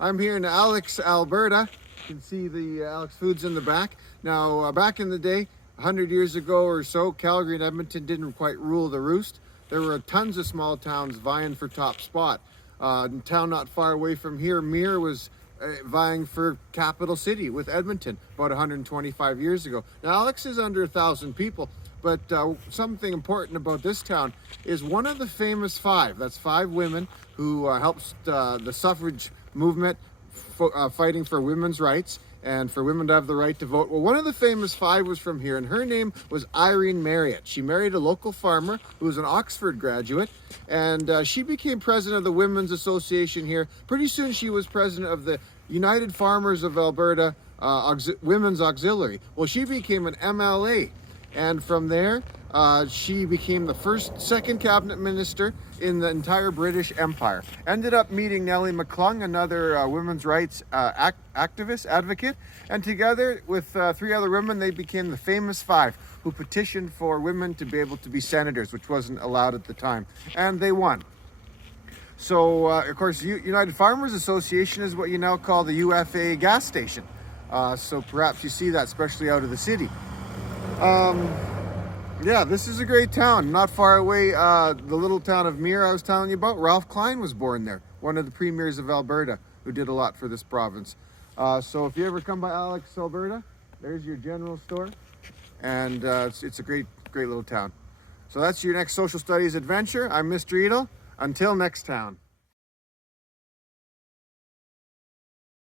I'm here in Alix, Alberta. You can see the Alix Foods in the back. Now, back in the day, 100 years ago or so, Calgary and Edmonton didn't quite rule the roost. There were tons of small towns vying for top spot. A town not far away from here, Mir, was vying for capital city with Edmonton about 125 years ago. Now, Alix is under 1,000 people, but something important about this town is one of the famous five. That's five women who helped the suffrage movement, fighting for women's rights and for women to have the right to vote. Well, one of the famous five was from here, and her name was Irene Marriott. She married a local farmer who was an Oxford graduate, and she became president of the Women's Association here. Pretty soon she was president of the United Farmers of Alberta Women's Auxiliary. Well, she became an MLA, and from there she became the second cabinet minister in the entire British Empire. Ended up meeting Nellie McClung, another women's rights advocate, and together with three other women, they became the famous five who petitioned for women to be able to be senators, which wasn't allowed at the time, and they won. So, of course, United Farmers Association is what you now call the UFA gas station. So perhaps you see that, especially out of the city. Yeah, this is a great town. Not far away, the little town of Mir I was telling you about, Ralph Klein was born there, one of the premiers of Alberta who did a lot for this province. So if you ever come by Alix, Alberta, there's your general store, and it's a great little town. So that's your next social studies adventure. I'm Mr. Edel. Until next time.